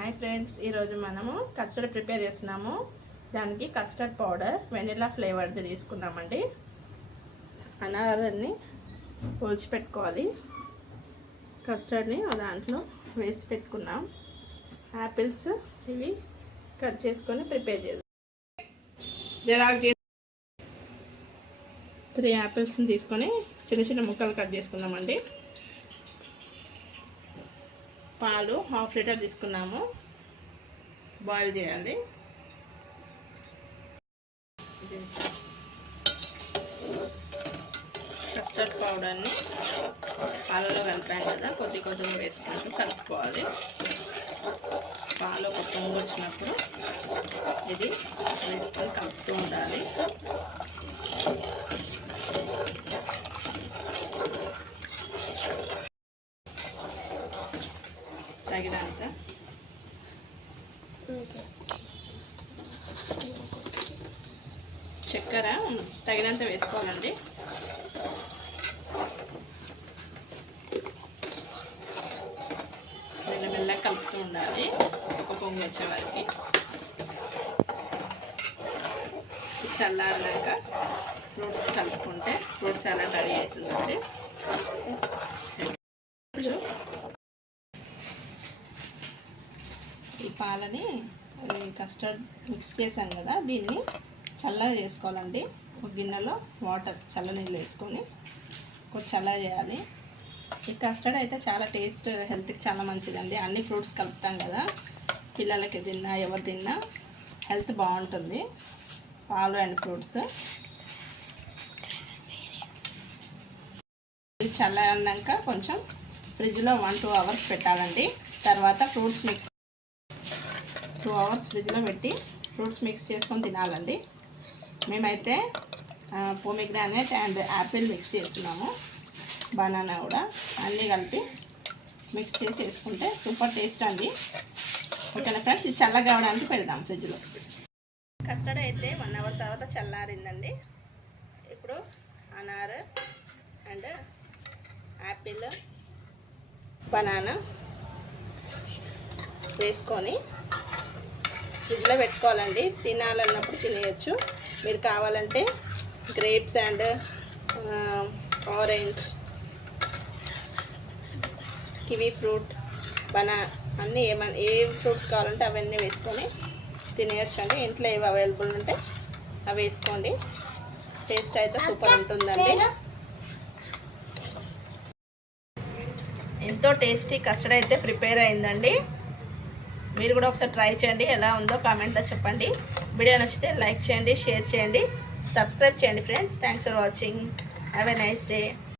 Hi friends, ఈరోజు మనము custard prepare చేస్తున్నాము. దానికి కస్టర్డ్ పౌడర్ వెనిలా ఫ్లేవర్ది తీసుకున్నామండి. అనారాన్ని పోల్చి పెట్టుకోవాలి. కస్టర్డ్ని దాంట్లో వేసి పెట్టుకున్నాం. యాపిల్స్ ఇవి కట్ చేసుకొని ప్రిపేర్ చేద్దాం. 3 యాపిల్స్ని తీసుకొని చిన్న చిన్న ముక్కలు కట్ చేసుకుందామండి. పాలు 1/2 లీటర్ తీసుకున్నాము. బాయిల్ చేయాలి. కస్టర్డ్ పౌడర్ని పాలలో కలిపాం కదా, కొద్ది కొద్దిగా వేసుకుంటూ కలుపుకోవాలి. పాలు ఒక పొంగు వచ్చినప్పుడు ఇది వేసుకొని కలుపుతూ ఉండాలి. తగినంత చక్కెర తగినంత వేసుకోవాలండి. మెల్లమెల్లగా కలుపుతూ ఉండాలి ఒక పొంగు వచ్చే వరకు. చల్లారినాక ఫ్రూట్స్ కలుపుకుంటే ఫ్రూట్స్ సలాడ్ రెడీ అవుతుందండి. ఈ పాలని కస్టర్డ్ మిక్స్ చేసాం కదా, దీన్ని చల్లగా చేసుకోవాలండి. ఒక గిన్నెలో వాటర్ చల్లనీళ్ళు వేసుకొని కొంచెం చల్లగా చేయాలి. ఈ కస్టర్డ్ అయితే చాలా టేస్ట్, హెల్త్కి చాలా మంచిదండి. అన్ని ఫ్రూట్స్ కలుపుతాం కదా, పిల్లలకి తిన్నా ఎవరు తిన్నా హెల్త్ బాగుంటుంది. పాలు అండ్ ఫ్రూట్స్ ఇది చల్లగా కొంచెం ఫ్రిడ్జ్లో 1-2 అవర్స్ పెట్టాలండి. తర్వాత ఫ్రూట్స్ మిక్స్ 2 అవర్స్ ఫ్రిడ్జ్లో పెట్టి ఫ్రూట్స్ మిక్స్ చేసుకొని తినాలండి. మేమైతే పోమిగ్రానైట్ అండ్ యాపిల్ మిక్స్ చేస్తున్నాము. బనానా కూడా అన్నీ కలిపి మిక్స్ చేసి వేసుకుంటే సూపర్ టేస్ట్ అండి. ఓకేనా ఫ్రెండ్స్, ఇది చల్లగా కావడానికి పెడదాం ఫ్రిడ్జ్లో. కస్టర్డ్ అయితే 1 అవర్ తర్వాత చల్లారిందండి. ఇప్పుడు అనార్ అండ్ యాపిల్ బనానా వేసుకొని ఫ్రిడ్జ్లో పెట్టుకోవాలండి. తినాలన్నప్పుడు తినేయచ్చు. మీరు కావాలంటే grapes and orange, kiwi fruit, అన్నీ ఏ ఫ్రూట్స్ కావాలంటే అవన్నీ వేసుకొని తినేయచ్చు అండి. ఇంట్లో ఏవి అవైలబుల్ ఉంటే అవి వేసుకోండి. టేస్ట్ అయితే సూపర్ ఉంటుందండి. ఎంతో టేస్టీ కస్టర్డ్ అయితే ప్రిపేర్ అయిందండి. మీరు కూడా ఒకసారి ట్రై చేయండి. ఎలా ఉందో కామెంట్లో చెప్పండి. వీడియో నచ్చితే లైక్ చేయండి, షేర్ చేయండి, సబ్స్క్రైబ్ చేయండి friends. Thanks for watching. Have a nice day.